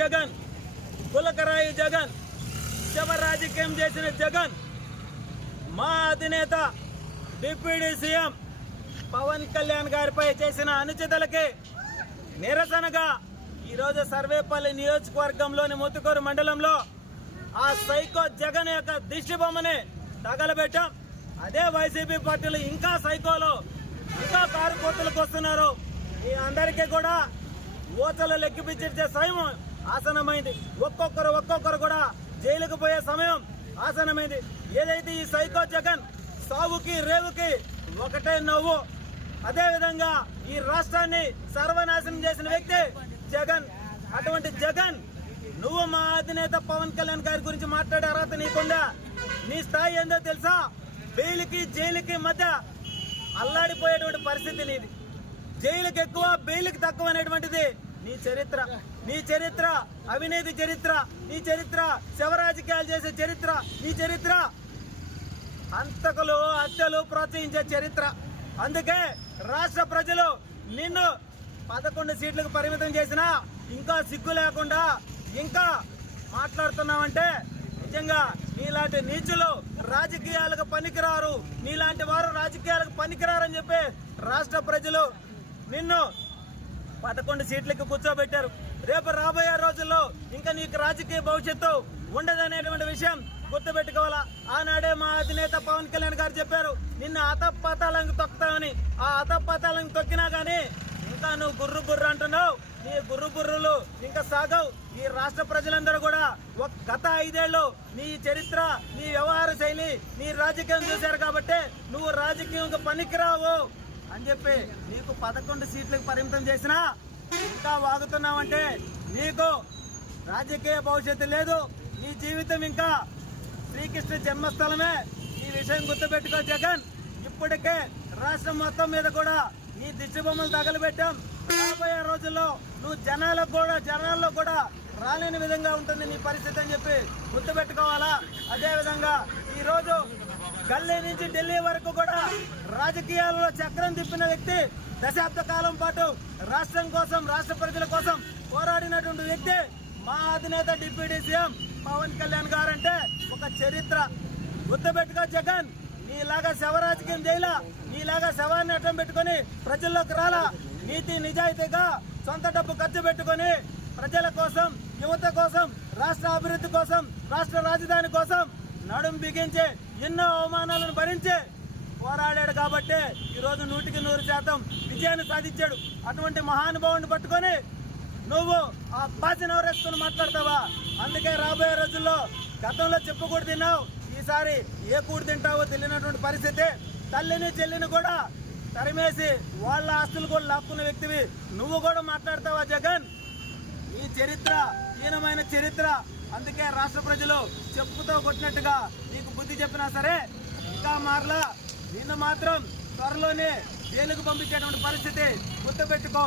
జగన్ పులకరాయి జగన్ శవ రాజకీయం చేసిన జగన్ మా అధినేత డిప్యూటీ సీఎం పవన్ కళ్యాణ్ గారిపై చేసిన అనుచితలకి నిరసనగా ఈరోజు సర్వేపల్లి నియోజకవర్గంలోని ముత్తుకూరు మండలంలో ఆ సైకో జగన్ యొక్క దిష్టి బొమ్మని తగలబెట్టాం. అదే వైసీపీ పార్టీలు ఇంకా సైకోలు ఇంకా కారు కోతులకు వస్తున్నారు. ఈ అందరికీ కూడా ఓచలు లెక్కిపించే సమయం ఆసనమైంది. ఒక్కొక్కరు ఒక్కొక్కరు కూడా జైలుకు పోయే సమయం ఆసనమైంది. ఏదైతే ఈ సైకో జగన్ సావుకి రేవుకి ఒకటే నవ్వు అదే విధంగా ఈ రాష్ట్రాన్ని సర్వనాశనం చేసిన వ్యక్తి జగన్. అటువంటి జగన్ నువ్వు మా అధినేత పవన్ కళ్యాణ్ గారి గురించి మాట్లాడే అర్హత నీకుందా? నీ స్థాయి ఏందో తెలుసా? బెయిల్కి జైలుకి మధ్య అల్లాడిపోయేటువంటి పరిస్థితి నీది. జైలుకి ఎక్కువ బెయిల్కి తక్కువ అనేటువంటిది నీ చరిత్ర. నీ చరిత్ర అవినీతి చరిత్ర నీ చరిత్ర శివరాజకీయాలు చేసే చరిత్ర నీ చరిత్ర. హంతకులు హత్యలు ప్రోత్సహించే చరిత్ర. అందుకే రాష్ట్ర ప్రజలు నిన్ను పదకొండు సీట్లకు పరిమితం చేసినా ఇంకా సిగ్గు లేకుండా ఇంకా మాట్లాడుతున్నామంటే నిజంగా నీలాంటి నీచులు రాజకీయాలకు పనికిరారు. నీలాంటి వారు రాజకీయాలకు పనికిరారని చెప్పి రాష్ట్ర ప్రజలు నిన్ను పదకొండు సీట్లకు కూర్చోబెట్టారు. రేపు రాబోయే రోజుల్లో ఇంకా నీకు రాజకీయ భవిష్యత్తు ఉండదనేటువంటి విషయం గుర్తుపెట్టుకోవాలా? ఆనాడే మా అధినేత పవన్ కళ్యాణ్ గారు చెప్పారు నిన్ను అతపాతాలకు తొక్కుతామని. ఆ అతపాతాలను తొక్కినా గానీ ఇంకా నువ్వు గుర్రు బుర్ర అంటున్నావు. నీ గుర్రు గుర్రులు ఇంకా సాగవు. ఈ రాష్ట్ర ప్రజలందరూ కూడా ఒక గత ఐదేళ్ళు నీ చరిత్ర నీ వ్యవహార శైలి నీ రాజకీయం చూశారు కాబట్టి నువ్వు రాజకీయం పనికిరావు. అని చెప్పి నీకు పదకొండు సీట్లకు పరిమితం చేసినా ఇంకా వాగుతున్నావంటే నీకు రాజకీయ భవిష్యత్తు లేదు. నీ జీవితం ఇంకా శ్రీకృష్ణ జన్మస్థలమే. ఈ విషయం గుర్తుపెట్టుకో జగన్. ఇప్పటికే రాష్ట్రం మొత్తం మీద కూడా నీ దిష్టి బొమ్మలు తగలబెట్టాం. రాబోయే రోజుల్లో నువ్వు జనాలకు కూడా జనాల్లో కూడా రాలేని విధంగా ఉంటుంది నీ పరిస్థితి అని చెప్పి గుర్తుపెట్టుకోవాలా? అదేవిధంగా ఈరోజు గల్లీ నుంచి ఢిల్లీ వరకు కూడా రాజకీయాలలో చక్రం తిప్పిన వ్యక్తి దశాబ్ద కాలం పాటు రాష్ట్రం కోసం రాష్ట్ర ప్రజల కోసం పోరాడినటువంటి వ్యక్తి మా అధినేత డిప్యూటీ సీఎం పవన్ కళ్యాణ్ గారంటే ఒక చరిత్ర. గుర్తుపెట్టుకో జగన్ నీలాగా శవ రాజకీయం చేయలా నీలాగా శవాన్ని అడ్డం పెట్టుకొని ప్రజల్లోకి రాలా. నీతి నిజాయితీగా సొంత డబ్బు ఖర్చు పెట్టుకొని ప్రజల కోసం యువత కోసం రాష్ట్ర అభివృద్ధి కోసం రాష్ట్ర రాజధాని కోసం నడుం బిగించి ఎన్నో అవమానాలను భరించి పోరాడాడు కాబట్టి ఈరోజు నూటికి నూరు శాతం విజయాన్ని సాధించాడు. అటువంటి మహానుభావుని పట్టుకొని నువ్వు ఆ పాసిన ఎవరేసుకుని మాట్లాడతావా? అందుకే రాబోయే రోజుల్లో గతంలో చెప్పుకూడు తిన్నావు. ఈసారి ఏ కూడు తింటావో తెలియనటువంటి పరిస్థితి తల్లిని చెల్లిని కూడా తరిమేసి వాళ్ళ ఆస్తులు కూడా లాక్కున్న వ్యక్తివి. నువ్వు కూడా మాట్లాడతావా జగన్? ఈ చరిత్ర హీనమైన చరిత్ర. అందుకే రాష్ట్ర ప్రజలు చెప్పుతో కొట్టినట్టుగా నీకు బుద్ధి చెప్పినా సరే ఇంకా మారలా. నిన్ను మాత్రం త్వరలోనే జైలుకు పంపించేటువంటి పరిస్థితి గుర్తుపెట్టుకో.